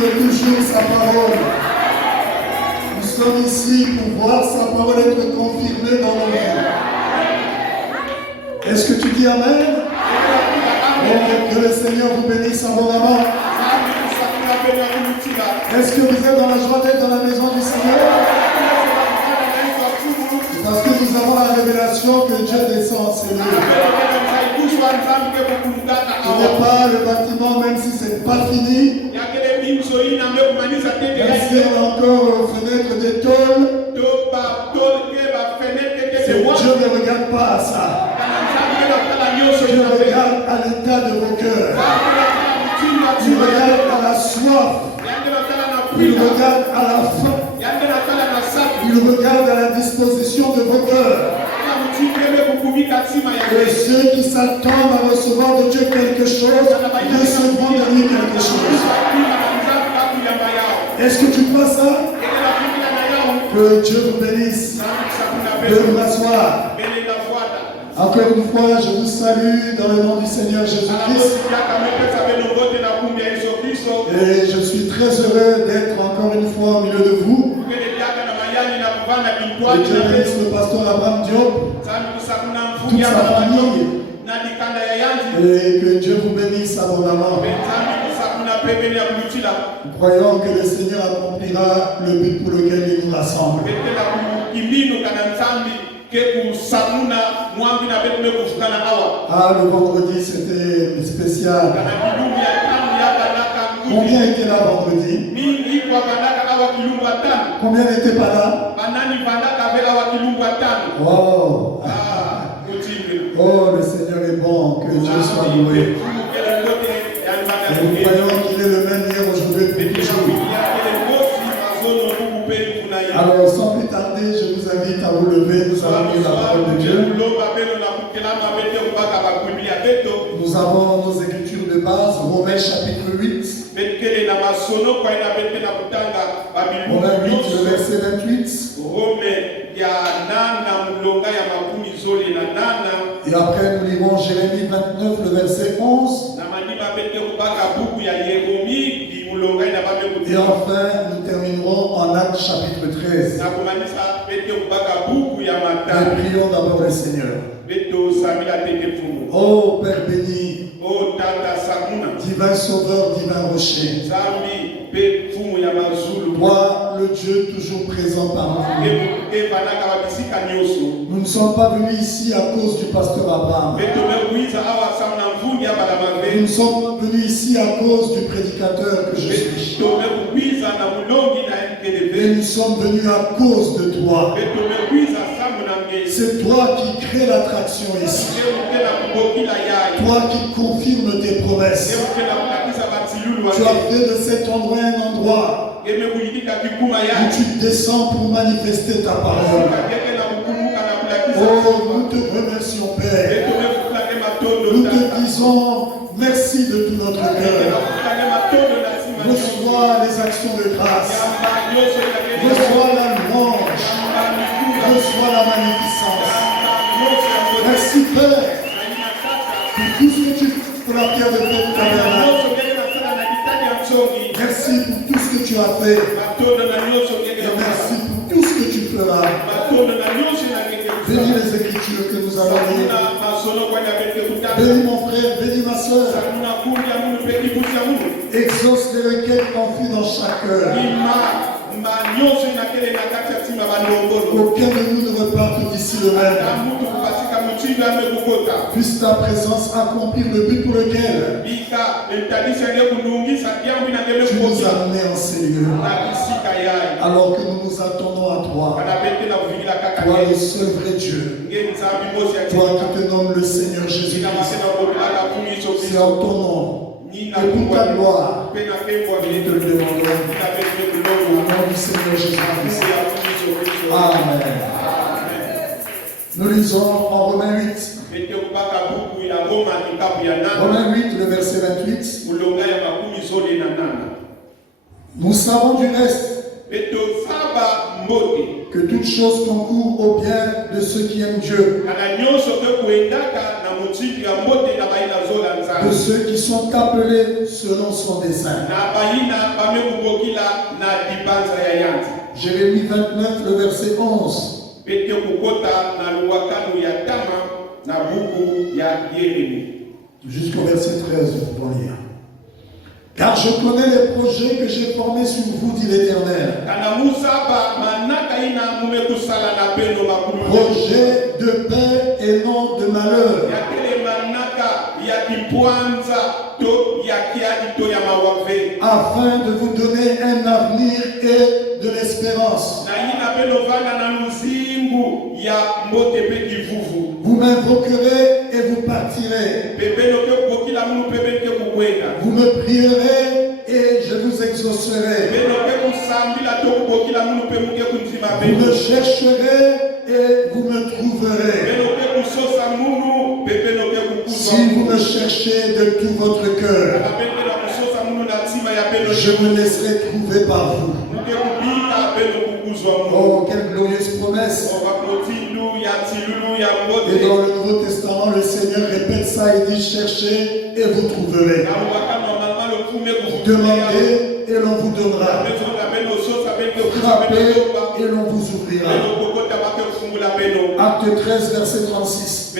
vivre toujours sa parole. Nous sommes ici pour voir sa parole être confirmée dans nos vies. Est-ce que tu dis Amen? Oh, que le Seigneur vous bénisse abondamment. Est-ce que vous êtes dans la joie d'être dans la maison du Seigneur? Parce que nous avons la révélation que Dieu descend en ces lieux. Ce n'est pas le bâtiment, même si ce n'est pas fini. Même s'il y a encore fenêtre des tôles, Dieu ne regarde pas à ça. Dieu regarde à l'état de vos cœurs. Il regarde à la soif. Il regarde à la faim. Il regarde à la disposition de vos cœurs. Et ceux qui s'attendent à recevoir de Dieu quelque chose recevront de lui quelque chose. Est-ce que tu crois ça? Que Dieu vous bénisse. De vous asseoir. Encore une fois, je vous salue dans le nom du Seigneur Jésus-Christ. Et je suis très heureux d'être encore une fois au milieu de vous. Que Dieu bénisse le pasteur Abraham Diop, toute sa famille, et que Dieu vous bénisse abondamment. Nous croyons que le Seigneur accomplira le but pour lequel il nous rassemble. Ah, le vendredi c'était spécial. Combien étaient là vendredi? Combien n'étaient pas là? Oh. Oh, le Seigneur est bon, que Dieu soit loué. Et nous croyons qu'il est le même hier, aujourd'hui et pour toujours. Alors, sans plus tarder, je vous invite à vous lever. Nous allons lire la parole de Dieu. Nous avons nos écritures de base, Romains chapitre 8. Romains 8, le verset 28. Et après, nous lirons Jérémie 29, le verset 11. Et enfin, nous terminerons en Actes chapitre 13. Et prions d'abord le Seigneur. Oh Père béni, divin sauveur, divin rocher, toi le Dieu toujours présent parmi nous. Nous ne sommes pas venus ici à cause du pasteur Abraham. Nous ne sommes pas venus ici à cause du prédicateur que je suis. Mais nous sommes venus à cause de toi. C'est toi qui crée l'attraction ici. Toi qui confirme tes promesses. Tu as fait de cet endroit un endroit où tu descends pour manifester ta parole. Oh, nous te remercions, Père. Nous te disons merci de tout notre cœur. Reçois les actions de grâce. Reçois la louange. Reçois la magnificence. Merci, Père, pour tout ce que tu fais pour la pierre de ton tabernacle. Merci pour tout ce que tu as fait. Et merci pour tout ce que tu feras. Bénis les Écritures que nous allons lire. Bénis mon frère, bénis ma soeur. Exauce les requêtes confiées dans chaque heure. Aucun de nous ne reparte d'ici le même. Puisse ta présence accomplir le but pour lequel tu nous as amenés en ces lieux. Alors que nous nous attendons à toi. Toi le seul vrai Dieu. Toi qui te nommes le Seigneur Jésus-Christ. C'est en ton nom. Et pour ta gloire, nous te le demandons. Au nom du Seigneur Jésus-Christ. Amen. Nous lisons en Romains 8. Romains 8, le verset 28. Nous savons du reste que toute chose concourt au bien de ceux qui aiment Dieu, de ceux qui sont appelés selon son dessein. Jérémie 29, le verset 11. Jusqu'au verset 13, vous pouvez lire. Car je connais les projets que j'ai formés sur vous, dit l'Éternel. Projets de paix et non de malheur. Afin de vous donner un avenir et de l'espérance. Vous m'invoquerez et vous partirez. Vous me prierez et je vous exaucerai. Vous me chercherez et vous me trouverez. Si vous me cherchez de tout votre cœur, je me laisserai trouver par vous. Oh, quelle glorieuse promesse! Et dans le Nouveau Testament, le Seigneur répète ça, il dit cherchez et vous trouverez. Demandez et l'on vous donnera. Frappez et l'on vous ouvrira. Acte 13, verset 36.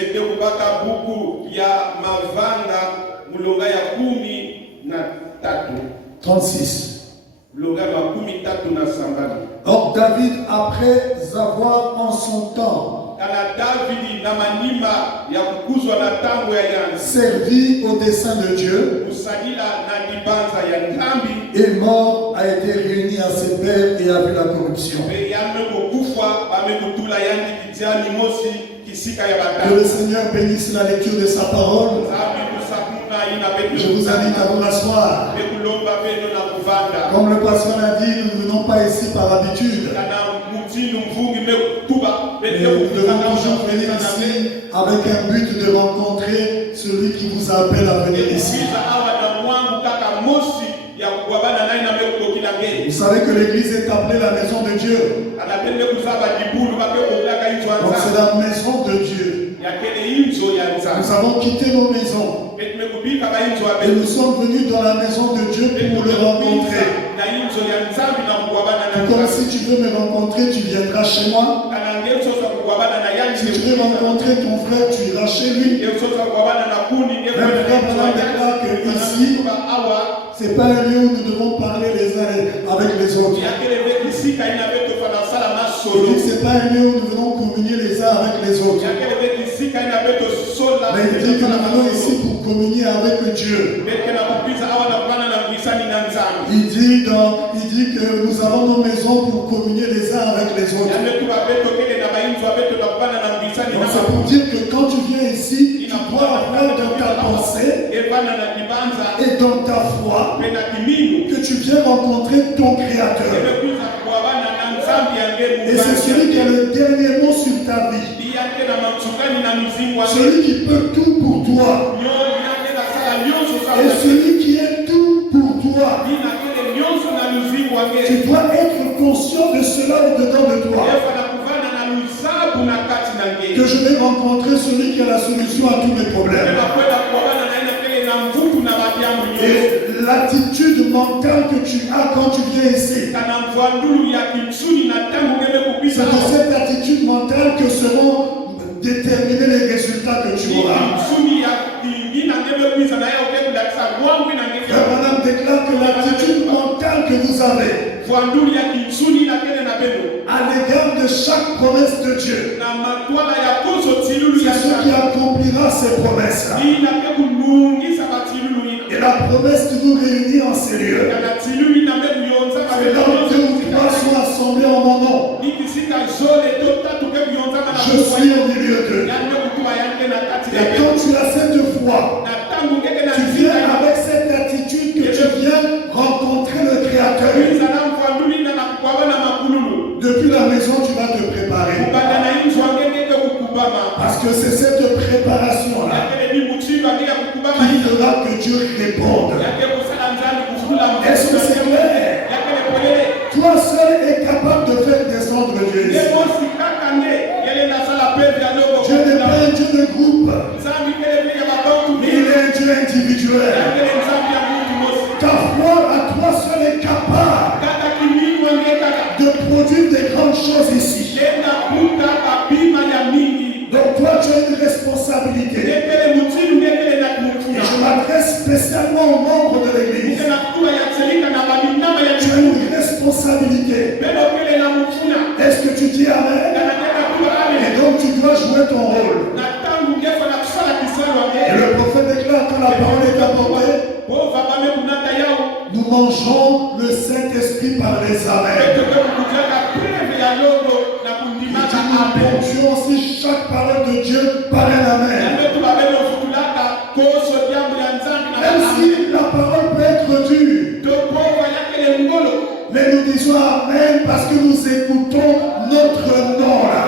36. Or David, après avoir en son temps servi au dessein de Dieu, est mort, a été réuni à ses pères et a vu la corruption. Que le Seigneur bénisse la lecture de sa parole. Je vous invite à vous asseoir. Comme le pasteur l'a dit, nous ne venons pas ici par habitude. Mais nous devons toujours venir ici avec un but de rencontrer celui qui vous appelle à venir ici. Vous savez que l'église est appelée la maison de Dieu. Donc c'est la maison de Dieu. Nous avons quitté nos maisons et nous sommes venus dans la maison de Dieu pour le rencontrer. Comme si tu veux me rencontrer, tu viendras chez moi. Si tu veux rencontrer ton frère, tu iras chez lui. Même frère Branham déclare que ici, ce n'est pas un lieu où nous devons parler les uns avec les autres. Il dit que ce n'est pas un lieu où nous venons communier les uns avec les autres. Mais il dit que nous venons ici pour communier avec Dieu. Il dit que nous avons nos maisons pour communier les uns avec les autres. Donc c'est pour dire que quand tu viens ici, tu dois avoir dans ta pensée et dans ta foi que tu viens rencontrer ton Créateur. Et c'est celui qui a le dernier mot sur ta vie. Celui qui peut tout pour toi. Et celui qui est tout pour toi. Tu dois être conscient de cela au-dedans de toi. Que je vais rencontrer celui qui a la solution à tous mes problèmes. Et l'attitude mentale que tu as quand tu viens ici, c'est de cette attitude mentale que seront déterminés les résultats que tu auras. Madame déclare que l'attitude mentale que vous avez à l'égard de chaque promesse de Dieu, c'est ce qui accomplira ces promesses-là. Et la promesse qui nous réunit en ces lieux, c'est là où 2 ou 3 sont assemblés en mon nom. Je suis au milieu d'eux. Et quand tu as cette foi, tu viens avec cette attitude que tu viens rencontrer le Créateur. Depuis la maison, tu vas te préparer. Parce que c'est cette préparation-là qui fera que Dieu réponde. Est-ce que c'est clair? Toi seul es capable de faire descendre Dieu ici. Dieu n'est pas un Dieu de groupe. accomplir des grandes choses ici. Donc toi, tu as une responsabilité. Et je m'adresse spécialement aux membres de l'Église. Tu as une responsabilité. Est-ce que tu dis Amen? Et donc tu dois jouer ton rôle. Et le prophète déclare que la parole est apportée. Nous mangeons le Saint-Esprit par les amens. Nous mangeons aussi chaque parole de Dieu par un amen. Même si la parole peut être dure, mais nous disons amen parce que nous écoutons notre nom là.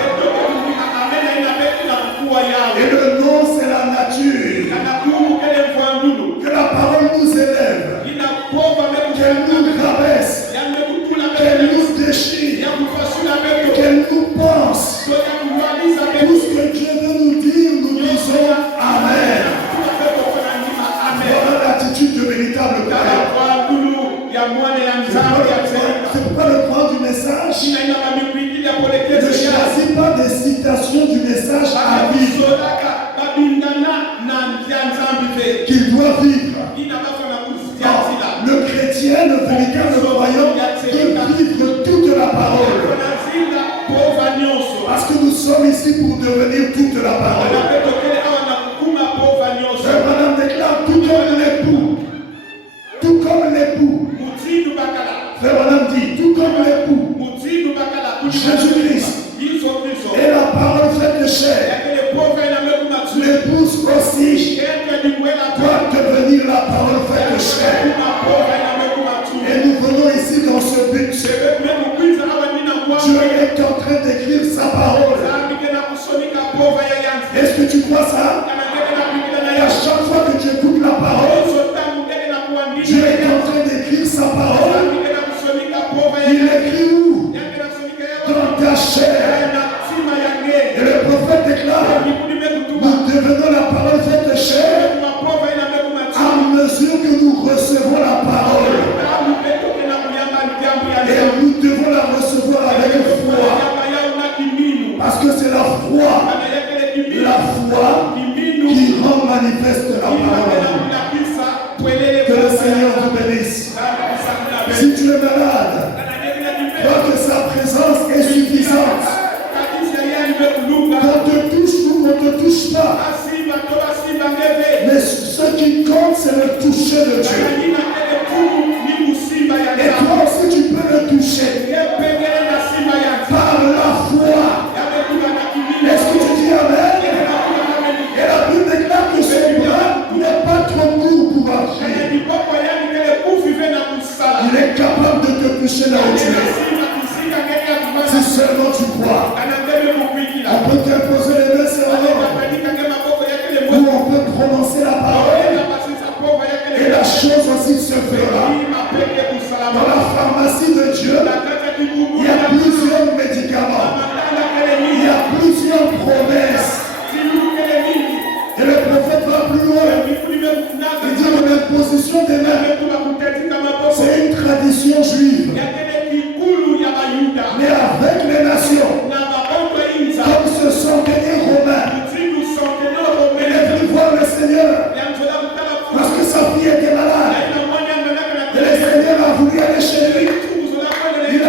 Et le nom c'est la nature. Que la parole nous élève, qu'elle nous rabaisse, qu'elle nous déchire, qu'elle nous pense. Tout ce que Dieu veut nous dire, nous disons amen. Voilà l'attitude de véritable croyant. C'est pourquoi le croyant du message ne choisit pas des citations du message à vivre, qu'il doit vivre. Non, le chrétien, le véritable croyant, doit vivre toute la parole. Parce que nous sommes ici pour devenir toute la parole. Madame déclare tout comme l'époux. Tout comme l'époux. Frère Madame dit tout comme l'époux. Jésus-Christ. Et la parole faite de chair. L'épouse aussi doit devenir la parole faite de chair. Et nous venons ici dans ce but. Dieu est en train d'écrire sa parole. Est-ce que tu crois ça? Et à chaque fois que tu écoutes la parole, Dieu est en train d'écrire sa parole. Il écrit où? Dans ta chair. Et le prophète déclare, nous devenons la parole faite de chair à mesure que nous recevons la parole. Et nous devons la recevoir avec foi. Parce que c'est la foi qui rend manifeste la parole. Que le Seigneur te bénisse. Si tu es malade, crois que sa présence est suffisante. Qu'on te touche ou qu'on ne te touche pas. Mais ce qui compte, c'est le toucher de Dieu. Et toi aussi, tu peux le toucher. Par la foi. Est-ce que tu dis amen? Et la Bible déclare que ce bras n'est pas trop court pour marcher. Il est capable de te toucher là où tu es. Si seulement tu crois. On peut t'imposer les mains sur l'homme. Ou on peut prononcer la parole. Et la chose aussi se fera. Dans la pharmacie de Dieu, il y a plusieurs médicaments. Il y a plusieurs promesses. Et le prophète va plus loin. Il dit que l'imposition des mains, c'est une tradition juive. Mais avec les nations, comme ce sont des Romains, il est venu voir le Seigneur parce que sa fille était malade. Et le Seigneur a voulu aller chez lui. Il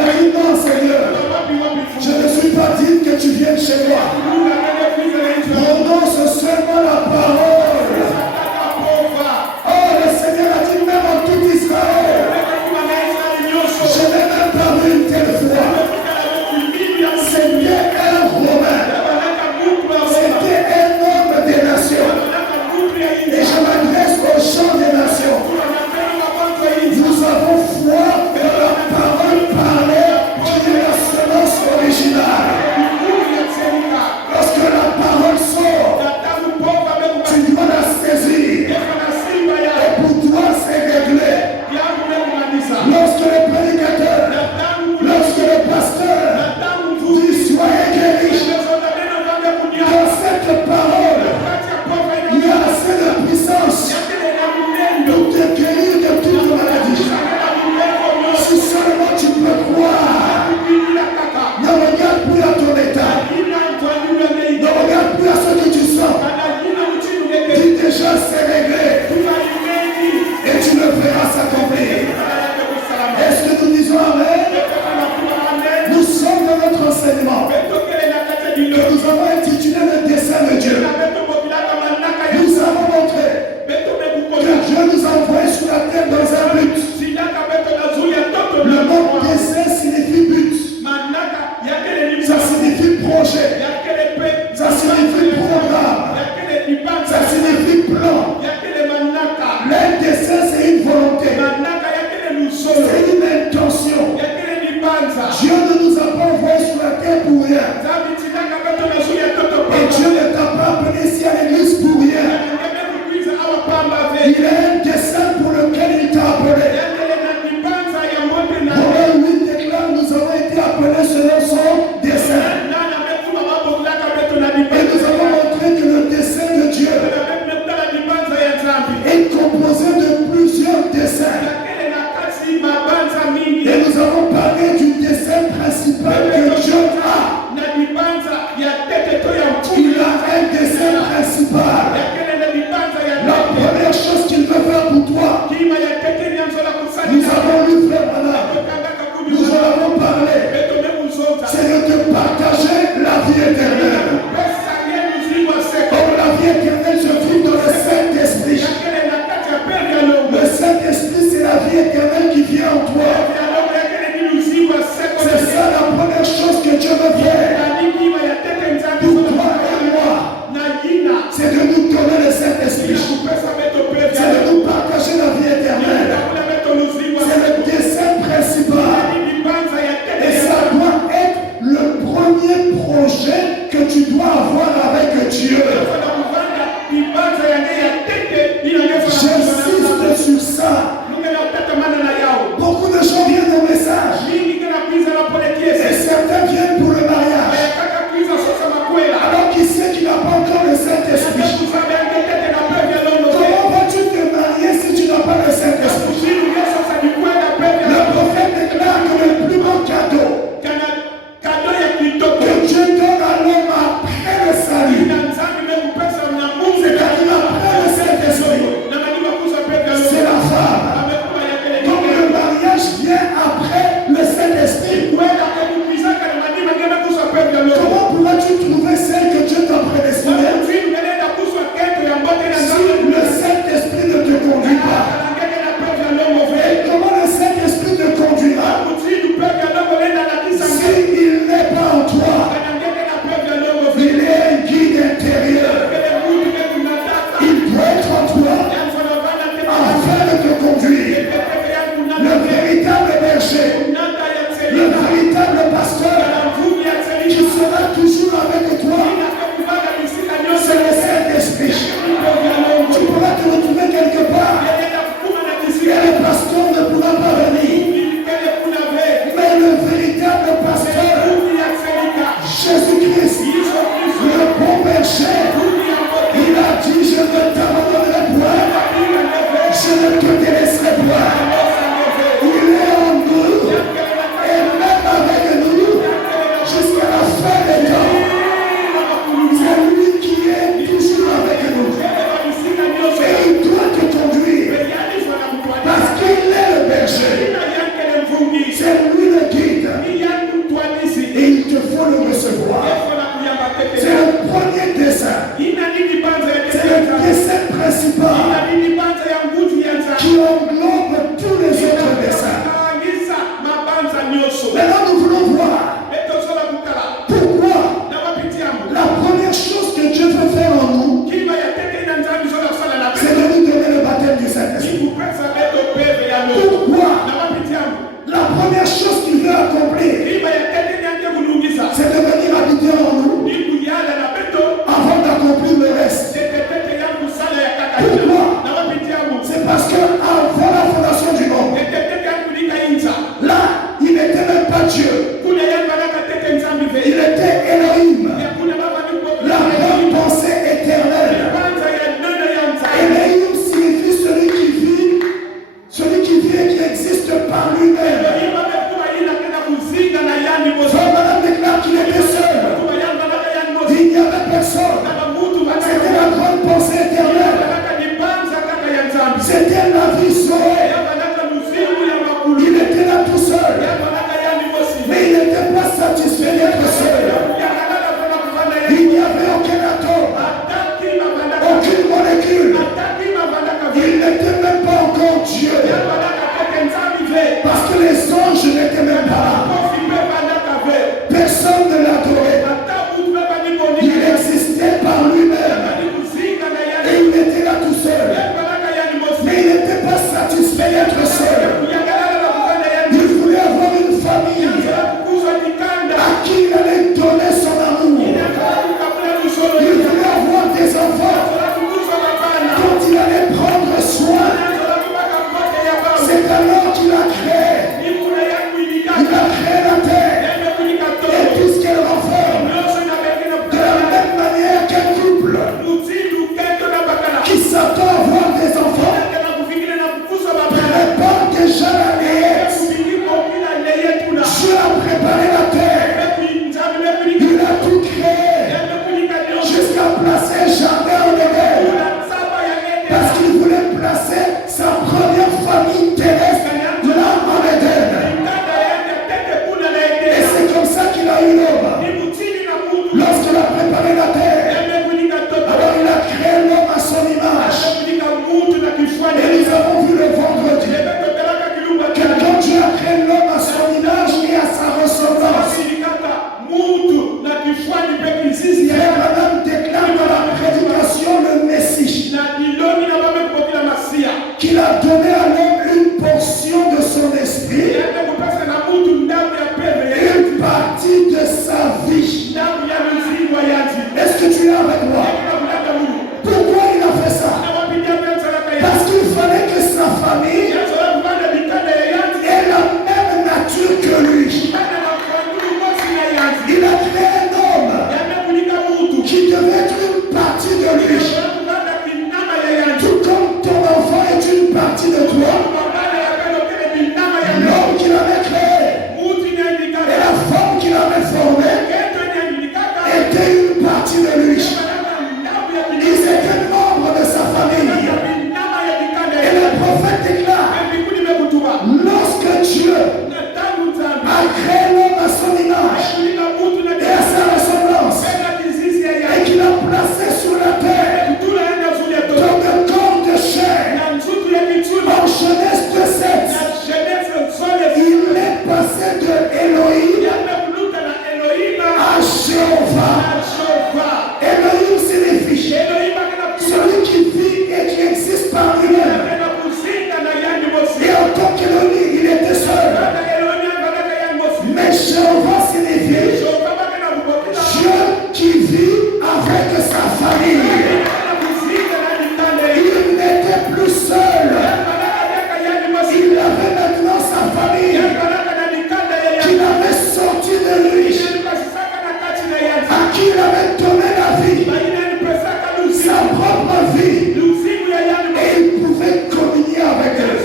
satisfait d'être seul. Il n'y avait aucun atome, aucune molécule. Il n'était même pas encore Dieu. Parce que les anges n'étaient même pas là. Personne ne l'adorait. Il existait par lui-même. Et il était là tout seul. Mais il n'était pas satisfait d'être seul. Il voulait avoir une famille à qui il allait donner son amour. Il voulait avoir des enfants dont il allait prendre soin. C'est alors qu'il a créé. Il a créé la terre et tout ce qu'elle renferme. De la même manière qu'un couple qui s'attend à avoir des enfants prépare déjà la layette. Dieu a préparé la terre. Il a tout créé jusqu'à placer un jardin en Éden. Parce qu'il voulait placer sa première famille terrestre là en Éden. Et c'est comme ça qu'il a eu l'homme. Lorsqu'il a préparé la terre, alors il a créé l'homme à son image. Et nous avons vu le vendredi que quand Dieu a créé l'homme à son image et à sa ressemblance, Frère Adam déclare dans la prédication le Messie qu'il a donné à l'homme une portion de son esprit, une partie de sa vie. Est-ce que tu es avec moi? Pourquoi il a fait ça? Parce qu'il fallait que sa famille ait la même nature que lui. Il a créé un homme qui devait être une partie de lui. Tout comme ton enfant est une partie de toi, l'homme qu'il avait créé et la femme qu'il avait formée était une partie de lui. Ils étaient membres de sa famille. Et le prophète déclare, lorsque Dieu a créé l'homme à son image et à sa ressemblance, et qu'il a placé sur la terre dans le corps de chair, en Genèse 2:7, il est passé de Elohim à Jéhovah. Elohim signifie celui qui vit et qui existe par lui-même. Et en tant qu'Elohim, il était seul. Mais Jéhovah signifie Dieu qui vit avec sa famille. Il n'était plus seul. Il avait maintenant sa famille qui l'avait sorti de lui, à qui il avait donné la vie, sa propre vie, et il pouvait communier avec eux,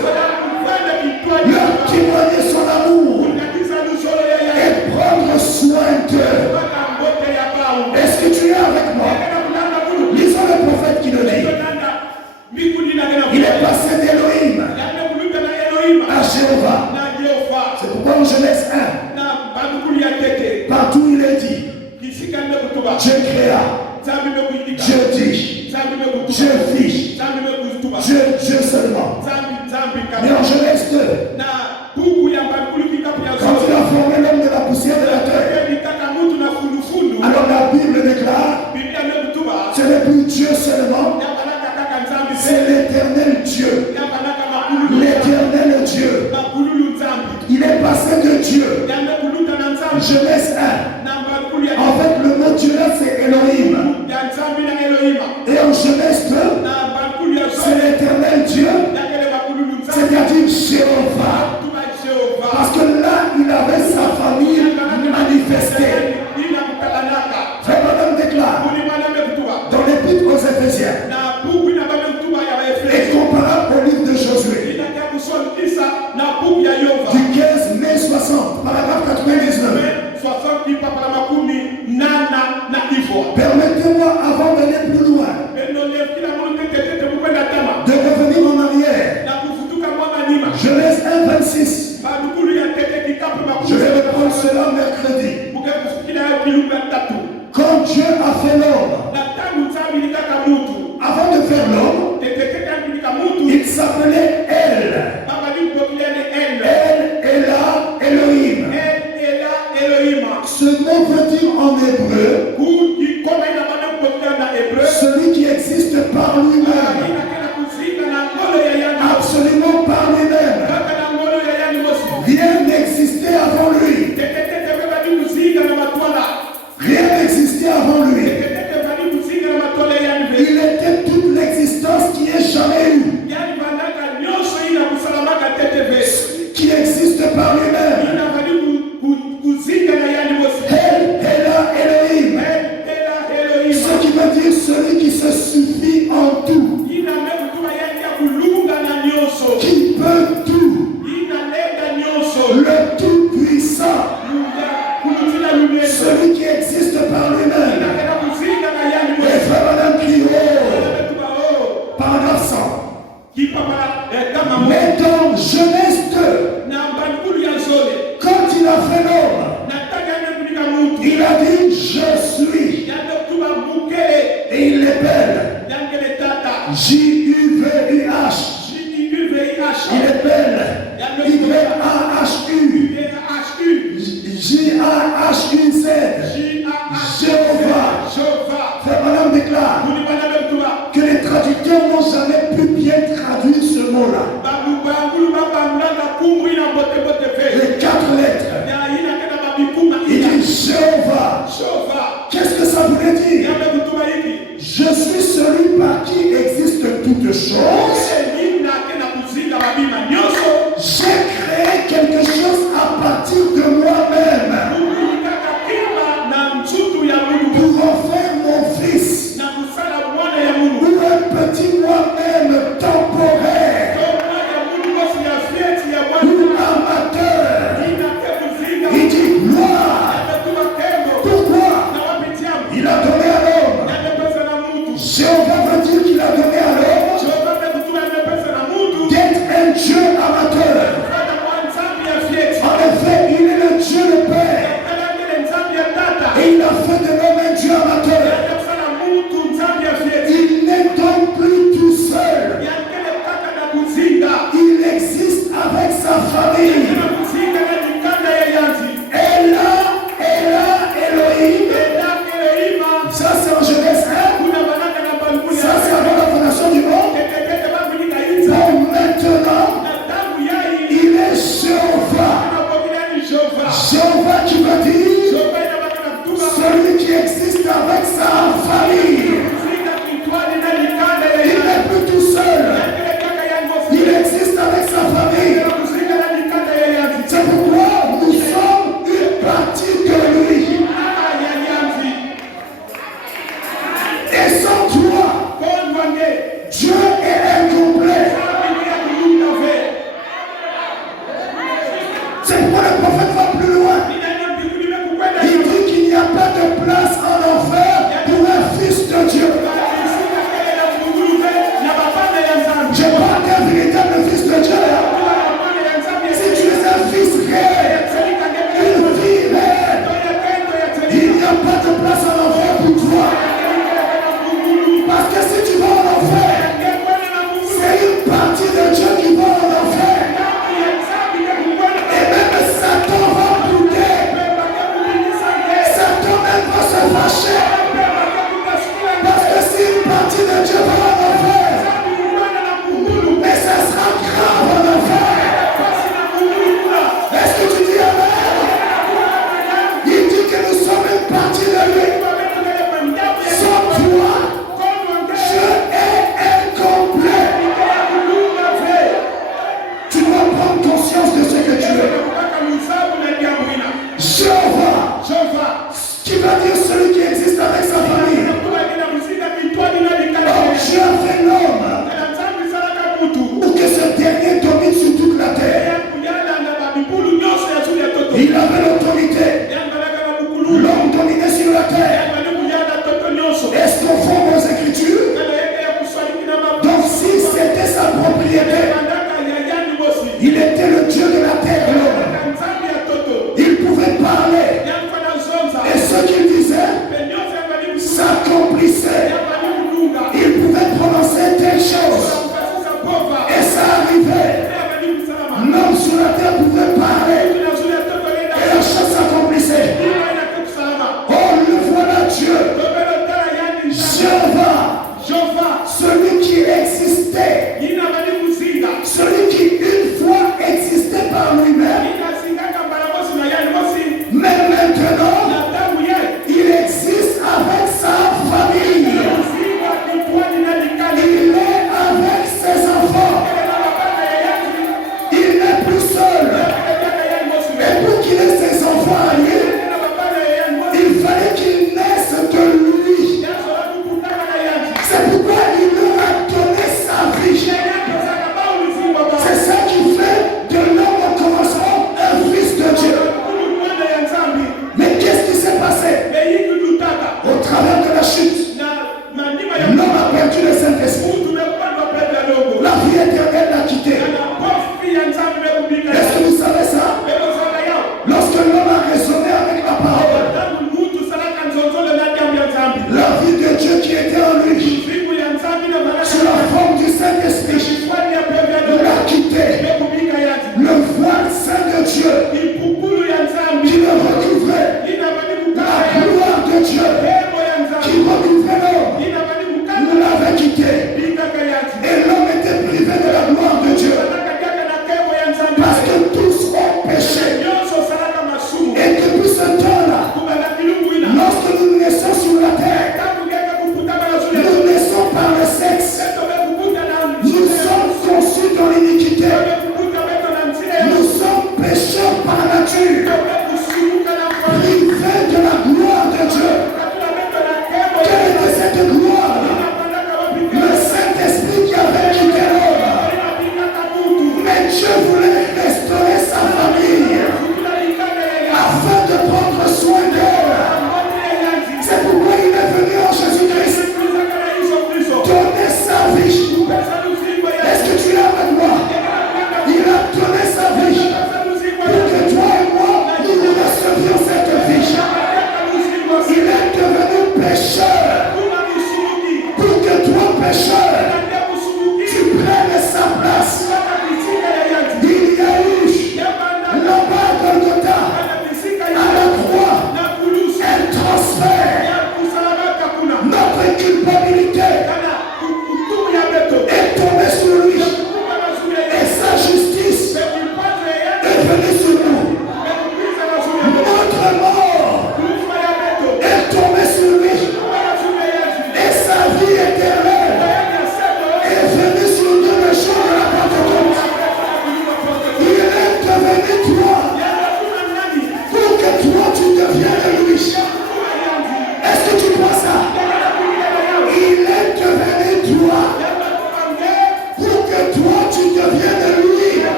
leur témoigner son amour et prendre soin d'eux. Est-ce que tu es avec moi? Lisons le prophète qui le dit. Il est passé d'Elohim à Jéhovah. C'est pourquoi en Genèse 1, partout il est dit, Dieu créa, Dieu dit, Dieu fit, Dieu seulement. Mais en Genèse 2, quand il a formé l'homme de la poussière de la terre, alors la Bible déclare, ce n'est plus Dieu seulement, c'est l'éternel Dieu. L'éternel Dieu. Il est passé de Dieu. Genèse 1. En fait, le mot Dieu là, c'est Elohim. Et en Genèse 2, c'est l'éternel Dieu, c'est-à-dire Jéhovah. Parce que là, il avait sa famille manifestée. Frère Madame déclare dans l'épître aux Éphésiens, et comparable au livre de Josué, du 15 mai 60, paragraphe 99. Permettez-moi, avant d'aller plus loin, de revenir en arrière. Genèse 1, 26. Je vais reprendre cela mercredi. Quand Dieu a fait l'homme, avant de faire l'homme, il s'appelait El. El Ela Elohim. Ce mot veut dire en hébreu celui qui existe par lui-même. Absolument par lui-même. Rien n'existait avant lui. Rien n'existait avant lui. Il était toute l'existence qui est jamais eu. Qui existe par lui-même. El Ela Elohim. Ce qui veut dire celui qui se suffit en tout. Qui peut tout. Le tout-puissant. Celui qui existe par lui-même. Les frères madame paragraphe 100. Mais dans Genèse 2, quand il a fait l'homme, il a dit je suis. Et il l'appelle J-U-V-U-H. Il l'appelle Y-A-H-U. J-A-H-U-Z. Jéhovah. Frère madame déclare que les traducteurs n'ont jamais pu bien traduire ce mot-là. Les 4 lettres. Il dit Jéhovah. Qu'est-ce que ça voulait dire? Je suis celui par qui existe toute chose. J'ai créé quelque chose à partir de moi-même pour en faire mon fils ou un petit moi-même temporaire ou amateur. Il dit gloire. Pourquoi? Il a donné à l'homme. Jéhovah veut dire qu'il a donné à l'homme d'être un Dieu amateur. En effet, il est le Dieu le Père. Et il a fait de l'homme un Dieu amateur. Il n'est donc plus tout seul. Il existe avec sa famille. Ela Elohim. Ça c'est en Genèse 1. Ça c'est avant la fondation du monde. Bon, maintenant, il est Jéhovah. Jéhovah qui veut dire celui qui existe avec sa famille. Il n'est plus tout seul. Il existe avec sa famille. C'est pourquoi nous sommes une partie de lui. Et sans toi, Dieu est incomplet. C'est pourquoi le prophète va plus loin. Il dit qu'il n'y a pas de place en enfer pour un fils de Dieu. Je parle d'un véritable fils de Dieu. Si tu es un fils réel, une vie réelle, il n'y a pas de place en enfer pour toi. Parce que si tu vas en enfer, c'est une partie de Dieu qui va en enfer. Et même Satan va bouder. Satan même va se fâcher. Parce que si une partie de Dieu va en enfer, mais ça sera grave en enfer. Est-ce que tu dis amen? Il dit que nous sommes une partie de lui. Sans toi, je est incomplet. Tu dois prendre conscience de ce que tu es. Jéhovah, qui va dire celui qui existe avec sa famille. Oh, Dieu a fait l'homme pour que ce dernier domine sur toute la terre. Il avait l'autorité. L'homme dominait sur la terre. Est-ce qu'on forme aux Écritures? Donc si c'était sa propriété, il était le Dieu de la terre, l'homme. Il pouvait parler. Et ce qu'il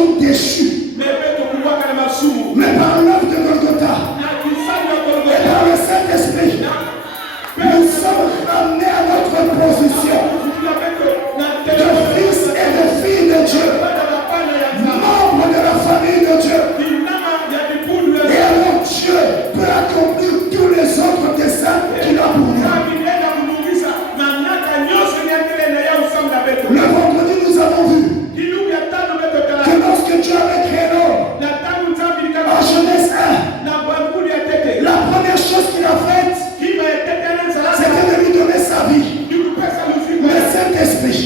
sont déchus. Mais par l'œuvre de Golgotha et par le Saint-Esprit, nous sommes ramenés à notre position de fils et de filles de Dieu, membres de la famille de Dieu. Et alors Dieu peut accomplir tous les autres desseins qu'il a pour nous. Le vendredi, nous avons vu que lorsque Dieu avait créé l'homme, en Genèse 1, la première chose qu'il a faite, c'était de lui donner sa vie. Le Saint-Esprit.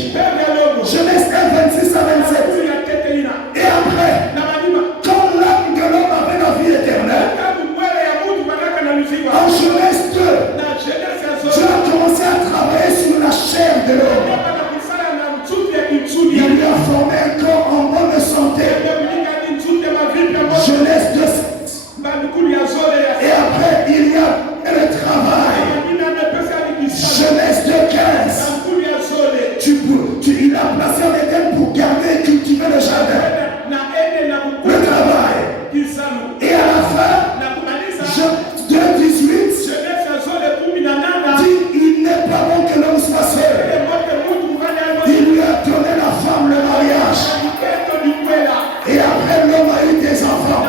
Genèse 1, 26 à 27. Et après, quand l'âme de l'homme avait la vie éternelle, en Genèse 2, Dieu a commencé à travailler sur la chair de l'homme. Il lui a formé un corps en bonne santé. Genèse 2. Et après, il y a le travail. Genèse 2:15. Il a placé en Éden pour garder et cultiver le jardin. Le travail. Et à la fin, 2:18 dit il n'est pas bon que l'homme soit seul. Il lui a donné la femme, le mariage. Et après, l'homme a eu des enfants.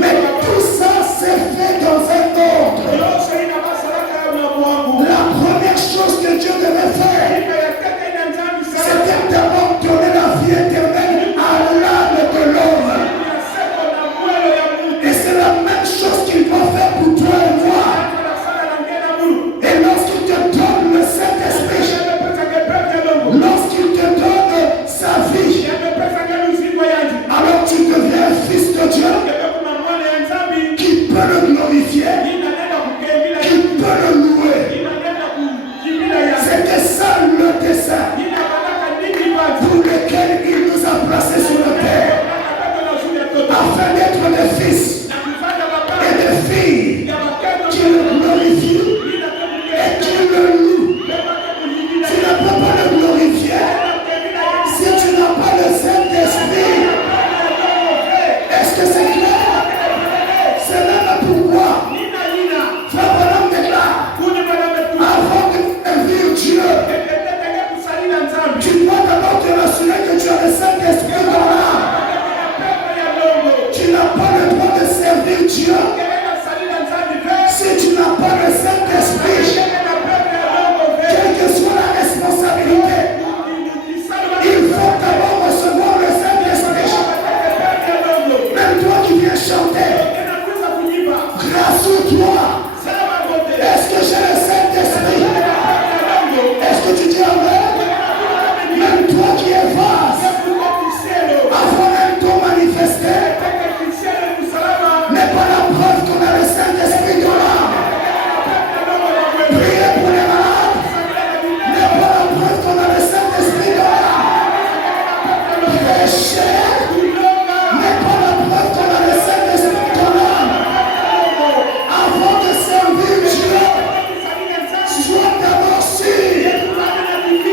Mais tout ça s'est fait dans un ordre. La première chose que Dieu devait faire, c'était d'abord donner la vie éternelle à l'âme de l'homme. Et c'est la même chose qu'il doit faire pour toi et moi. Et lorsqu'il te donne le Saint-Esprit, lorsqu'il te donne sa vie, alors tu deviens fils de Dieu qui peut le glorifier, qui peut le louer. C'était ça le dessein pour lequel il nous a placés sur la terre, afin d'être des fils et des filles qui le glorifient et qui le louent. Tu ne peux pas le glorifier si tu n'as pas le Saint-Esprit. Est-ce que c'est clair? C'est même pourquoi Frère Branham déclare, avant de servir Dieu, tu dois d'abord te rassurer que tu as le Saint-Esprit dans l'âme. Tu n'as pas le droit de servir Dieu si tu n'as pas le Saint-Esprit. Quelle que soit la responsabilité, il faut d'abord recevoir le Saint-Esprit. Même toi qui viens chanter, rassure-toi. Est-ce que j'ai le Saint-Esprit? Est-ce que tu dis amen? Même toi qui es vase, avant un don manifesté, n'est pas la preuve qu'on a le Saint-Esprit dans l'âme. Priez pour les malades, n'est pas la preuve qu'on a le Saint-Esprit dans l'âme. Prêcher n'est pas la preuve qu'on a le Saint-Esprit dans l'âme. Avant de servir Dieu, sois d'abord sûr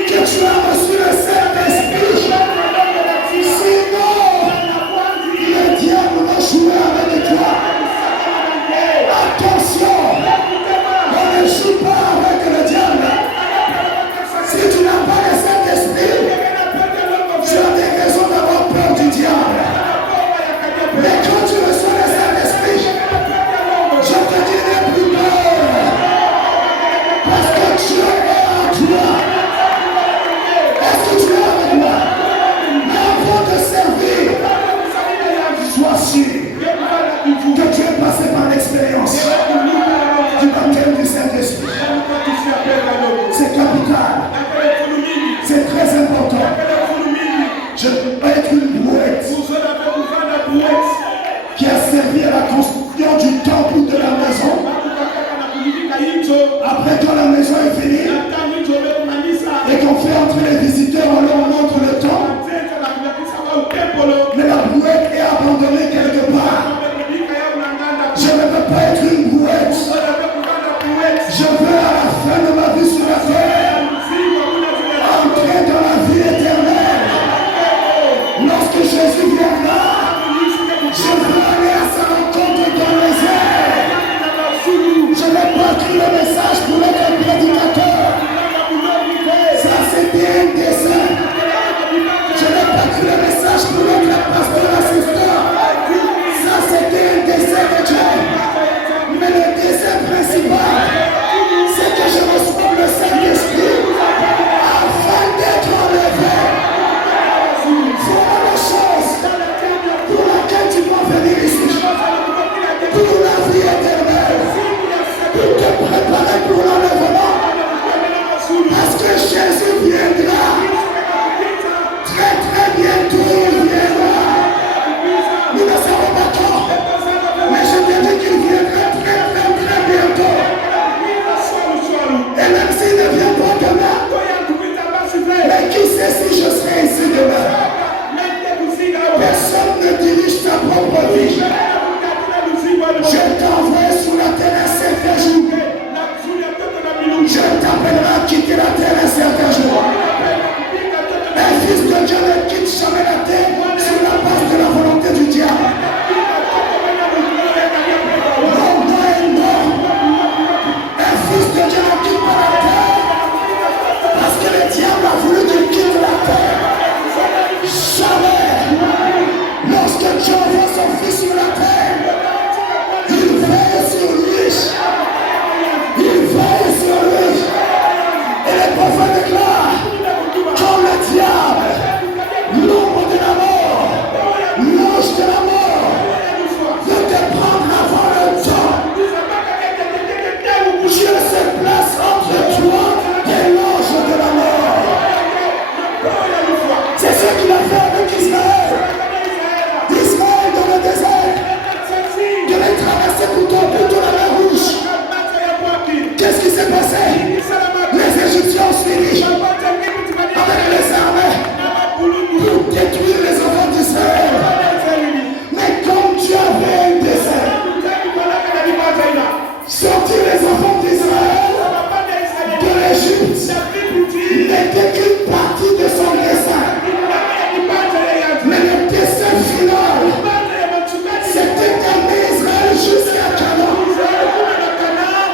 que tu as reçu le Saint-Esprit. Sinon, le diable va jouer avec toi. Attention, on ne joue pas avec le diable. Si tu n'as pas le Saint-Esprit, tu as des raisons d'avoir peur du diable. Mais quand tu reçois le Saint-Esprit, je te dis n'aie plus peur. Parce que Dieu est en toi. Est-ce que tu es avec moi? Mais avant de servir, sois sûr que tu es passé par l'expérience du baptême du Saint-Esprit. C'est capital. C'est très important. Je peux être une brouette qui a servi à la construction du temple de la maison. Après, quand la maison est finie et qu'on fait entrer les visiteurs, on leur montre le temple. Mais la brouette est abandonnée quelque part. Je ne veux pas être une brouette. Je veux à la fin de ma vie sur la terre entrer dans la vie éternelle. fait avec Israël. Israël dans le désert. Devait traverser plutôt la mer Rouge. Qu'est-ce qui s'est passé? Les Égyptiens ont suivi avec les armées pour détruire les enfants d'Israël. Mais comme Dieu avait un dessein, sortir les enfants d'Israël de l'Égypte n'était qu'une partie de son dessein. Mais le dessein final, c'était d'amener Israël jusqu'à Canaan.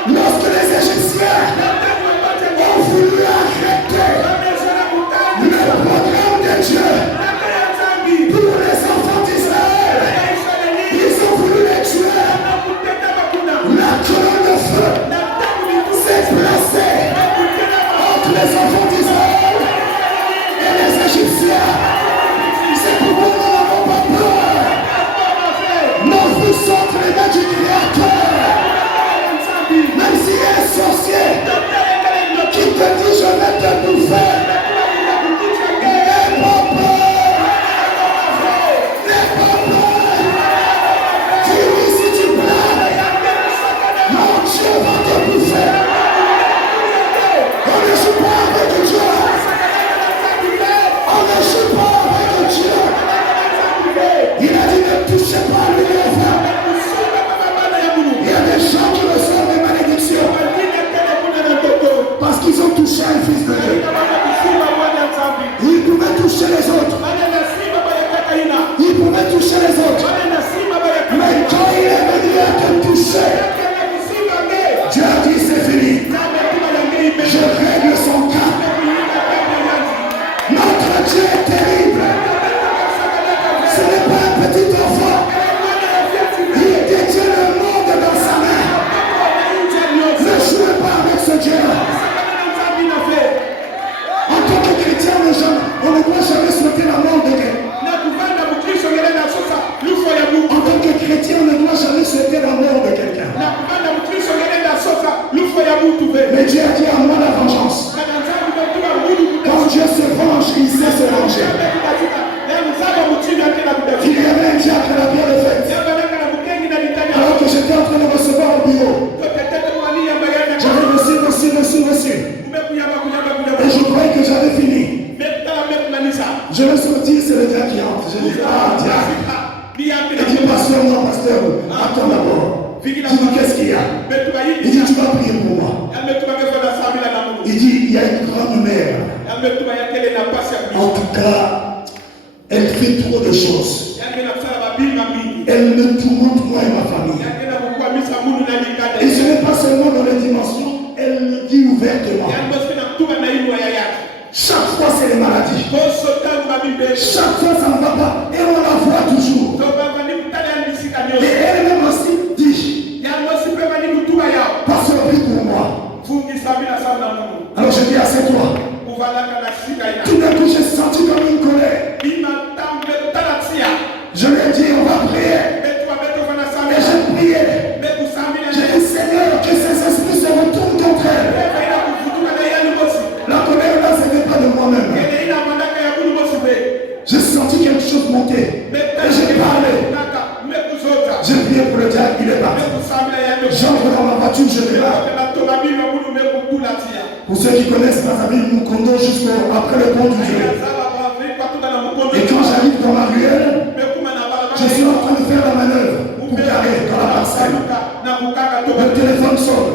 Lorsque les Égyptiens ont voulu arrêter le programme de Dieu pour les enfants d'Israël, ils ont voulu les tuer. La colonne de feu s'est placée entre les enfants d'Israël et les Égyptiens. C'est pourquoi nous n'avons pas peur. Nos vies sont entre les mains du Créateur. Même s'il y a un sorcier qui te dit je vais te bouffer, n'aie pas peur. N'aie pas peur. Dis-lui si tu blagues, mon Dieu va te bouffer. On ne joue pas avec Dieu. On ne joue pas avec Dieu. Il a dit ne touchez pas l'univers. Il y a des gens qui reçoivent des malédictions parce qu'ils ont touché un fils de Dieu. Ils pouvaient toucher les autres. Ils pouvaient toucher les autres. Mais quand il est venu à te toucher, Dieu a dit c'est fini. Je règle son cas. Notre Dieu est terrible. Ce n'est pas un petit enfant. Il détient le monde dans sa main. Ne jouez pas avec ce Dieu. En tant que chrétien, on ne doit jamais souhaiter la mort de quelqu'un. En tant que chrétien, on ne doit jamais souhaiter la mort de quelqu'un. Mais Dieu a dit à moi la vengeance. Quand Dieu se venge, il sait se venger. Il y avait un diable à la bière de fête. Alors que j'étais en train de recevoir au bureau, j'avais reçu. Et je croyais que j'avais fini. Je me suis dit, c'est le diable qui entre. Je dis, ah, diable. Il dit, pasteur, non, pasteur, attends d'abord. Je dis, qu'est-ce qu'il y a? Il dit, tu vas prier pour moi. Il dit, il y a une grande mère. En tout cas, elle fait trop de choses. Elle me tourmente moi et ma famille. Et ce n'est pas seulement dans les dimensions, elle le dit ouvertement. Chaque fois c'est les maladies. Chaque fois ça ne va pas. Et on la voit toujours. Et elle-même aussi dit, passe le prix pour moi. Alors je dis, assieds-toi. Tout d'un coup j'ai senti comme une colère. Je lui ai dit, on va prier. Et j'ai prié. J'ai dit, Seigneur, que ces esprits se retournent contre elle. La colère là, ce n'était pas de moi-même. J'ai senti quelque chose monter. Et j'ai parlé. J'ai prié pour le diable, il est parti. J'entre dans ma voiture, je démarre. Pour ceux qui connaissent Brazzaville, nous condons jusqu'après le pont du Dieu. Et quand j'arrive dans ma ruelle, je suis en train de faire la manœuvre pour garer dans la parcelle. Le téléphone sonne.